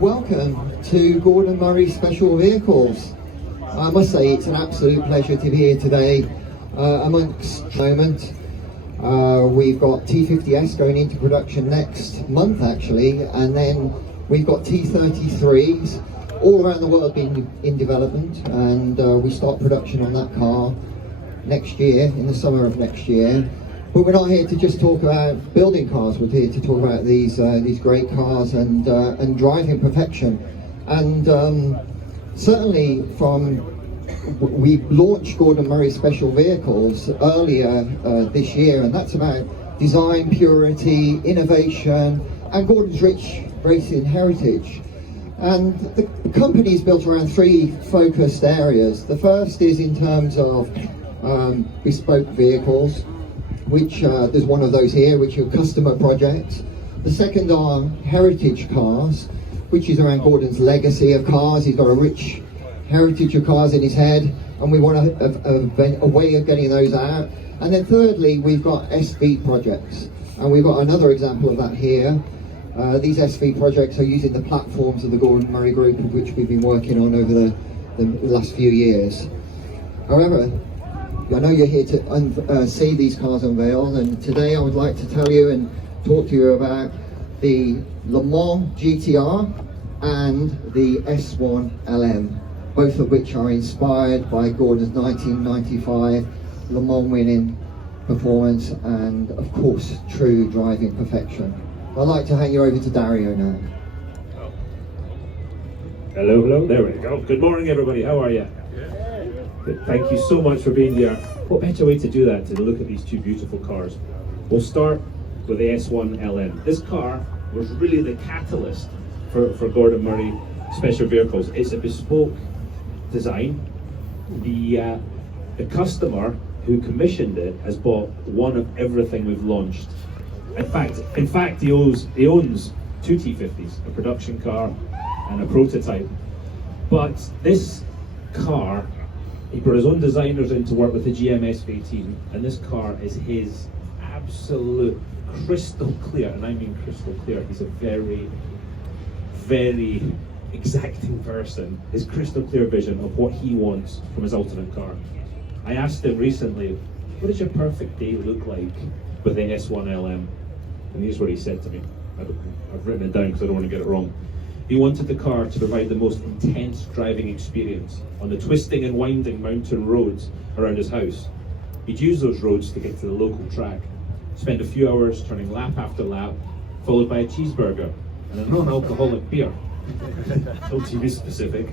Welcome to Gordon Murray Special Vehicles. I must say it's an absolute pleasure to be here today. Amongst the moment, we've got T.50S going into production next month actually, and then we've got T.33s all around the world being in development, and we start production on that car next year, in the summer of next year. But we're not here to just talk about building cars. We're here to talk about these great cars and driving perfection. And certainly we launched Gordon Murray Special Vehicles earlier this year, and that's about design, purity, innovation, and Gordon's rich racing heritage. And the company is built around three focused areas. The first is in terms of bespoke vehicles, which there's one of those here, which are customer projects. The second are heritage cars, which is around Gordon's legacy of cars. He's got a rich heritage of cars in his head, and we want a way of getting those out. And then thirdly, we've got SV projects, and we've got another example of that here. These SV projects are using the platforms of the Gordon Murray Group, of which we've been working on over the last few years. However, I know you're here to see these cars unveiled, and today I would like to tell you and talk to you about the Le Mans GTR and the S1 LM, both of which are inspired by Gordon's 1995 Le Mans winning performance and, of course, true driving perfection. I'd like to hand you over to Dario now. Hello, there we go. Good morning, everybody. How are you? Thank you so much for being here. What better way to do that than to look at these two beautiful cars? We'll start with the S1 LM. This car was really the catalyst for Gordon Murray Special Vehicles. It's a bespoke design. The customer who commissioned it has bought one of everything we've launched. In fact, he owns two T50s, a production car and a prototype. But this car, he brought his own designers in to work with the GMS team, and this car is his absolute crystal clear, and I mean crystal clear. He's a very, very exacting person. His crystal clear vision of what he wants from his ultimate car. I asked him recently, what does your perfect day look like with the S1 LM? And here's what he said to me. I've written it down because I don't want to get it wrong. He wanted the car to provide the most intense driving experience on the twisting and winding mountain roads around his house. He'd use those roads to get to the local track, spend a few hours turning lap after lap, followed by a cheeseburger and a non-alcoholic beer, don't to be specific,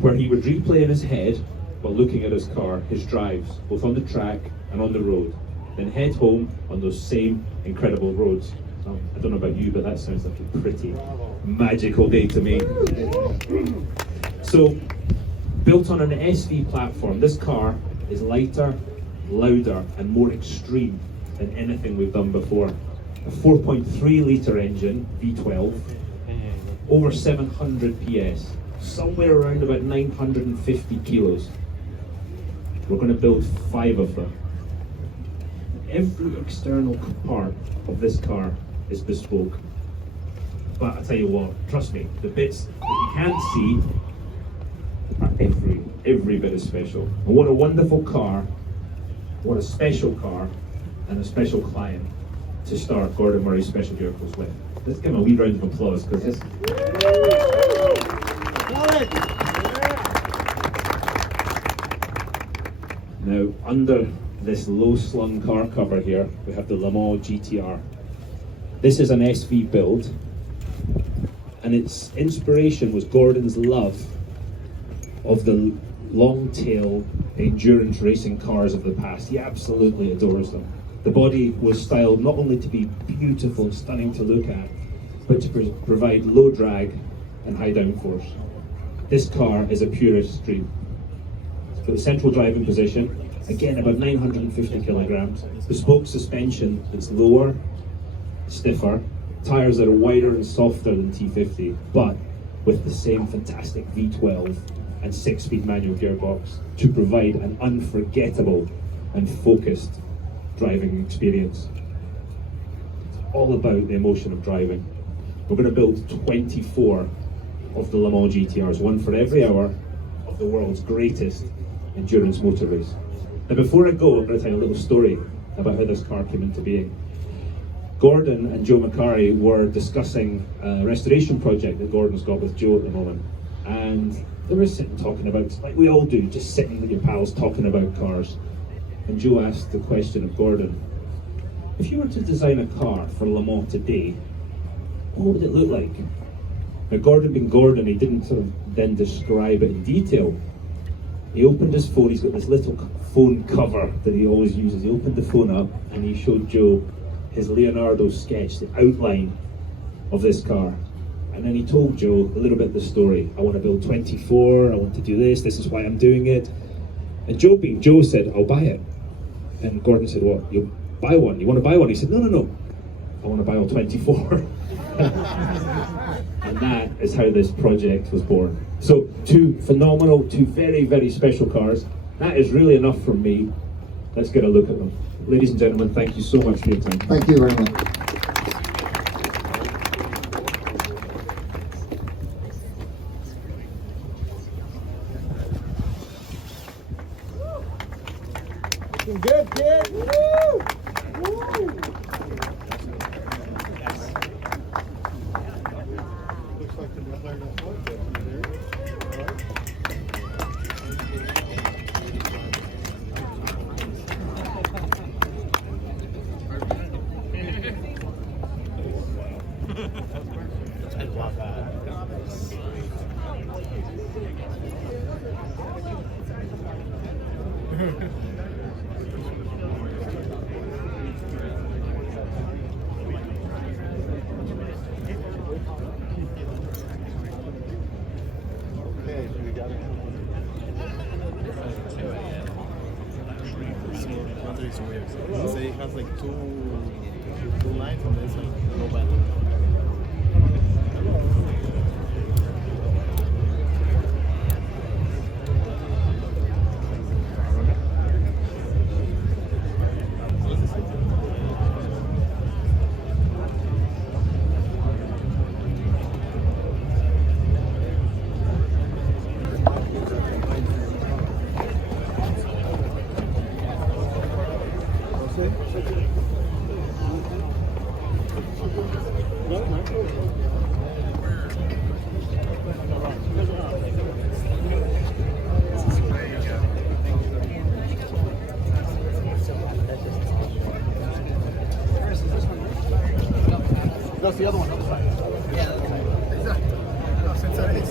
where he would replay in his head while looking at his car, his drives, both on the track and on the road, then head home on those same incredible roads. I don't know about you, but that sounds like a pretty magical day to me. So, built on an SV platform, this car is lighter, louder, and more extreme than anything we've done before. A 4.3 litre engine, V12, over 700 PS, somewhere around about 950 kilos. We're going to build 5 of them. Every external part of this car is bespoke. But I tell you what, trust me, the bits that you can't see are every bit is special. And what a wonderful car, what a special car, and a special client to start Gordon Murray Special Vehicles with. Let's give him a wee round of applause, because this... Now, under this low-slung car cover here, we have the Le Mans GTR. This is an SV build, and its inspiration was Gordon's love of the long-tail endurance racing cars of the past. He absolutely adores them. The body was styled not only to be beautiful, stunning to look at, but to provide low drag and high downforce. This car is a purist dream. For the central driving position, again about 950 kilograms, bespoke suspension that's lower, stiffer, tyres that are wider and softer than T50, but with the same fantastic V12 and 6-speed manual gearbox to provide an unforgettable and focused driving experience. It's all about the emotion of driving. We're going to build 24 of the Le Mans GTRs, one for every hour of the world's greatest endurance motor race. Now before I go, I'm going to tell you a little story about how this car came into being. Gordon and Joe McCarry were discussing a restoration project that Gordon's got with Joe at the moment, and they were sitting talking about, like we all do, just sitting with your pals talking about cars. And Joe asked the question of Gordon, if you were to design a car for Le Mans today, what would it look like? Now Gordon being Gordon, he didn't sort of then describe it in detail. He opened his phone, he's got this little phone cover that he always uses. He opened the phone up and he showed Joe his Leonardo sketch, the outline of this car. And then he told Joe a little bit of the story. I want to build 24, I want to do this is why I'm doing it. And Joe being Joe said, I'll buy it. And Gordon said, what, you'll buy one? You want to buy one? He said, no. I want to buy all 24. And that is how this project was born. So two phenomenal, two very, very special cars. That is really enough from me. Let's get a look at them. Ladies and gentlemen, thank you so much for your time. Thank you very much. Good, kid. Woo! Woo! Looks like the redline is plugged in there. I love that. Okay, so we got it. So it has like two lines on this side, no button. That's the other one, other side. Yeah, that's right. Exactly. No, since that is.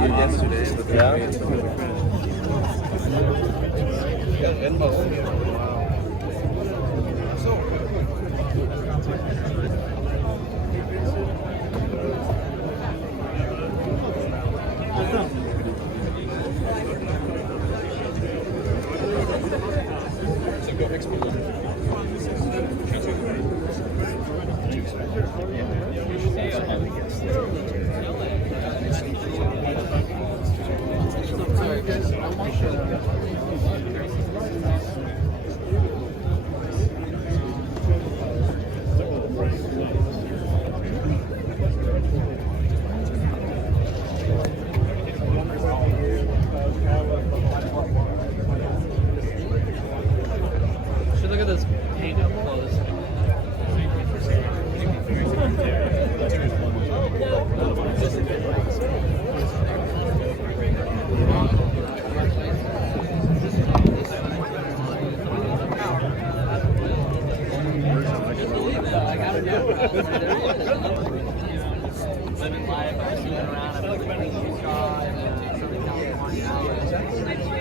Yesterday, but Look at this paint up close. Living life, I was moving around, I was like, California,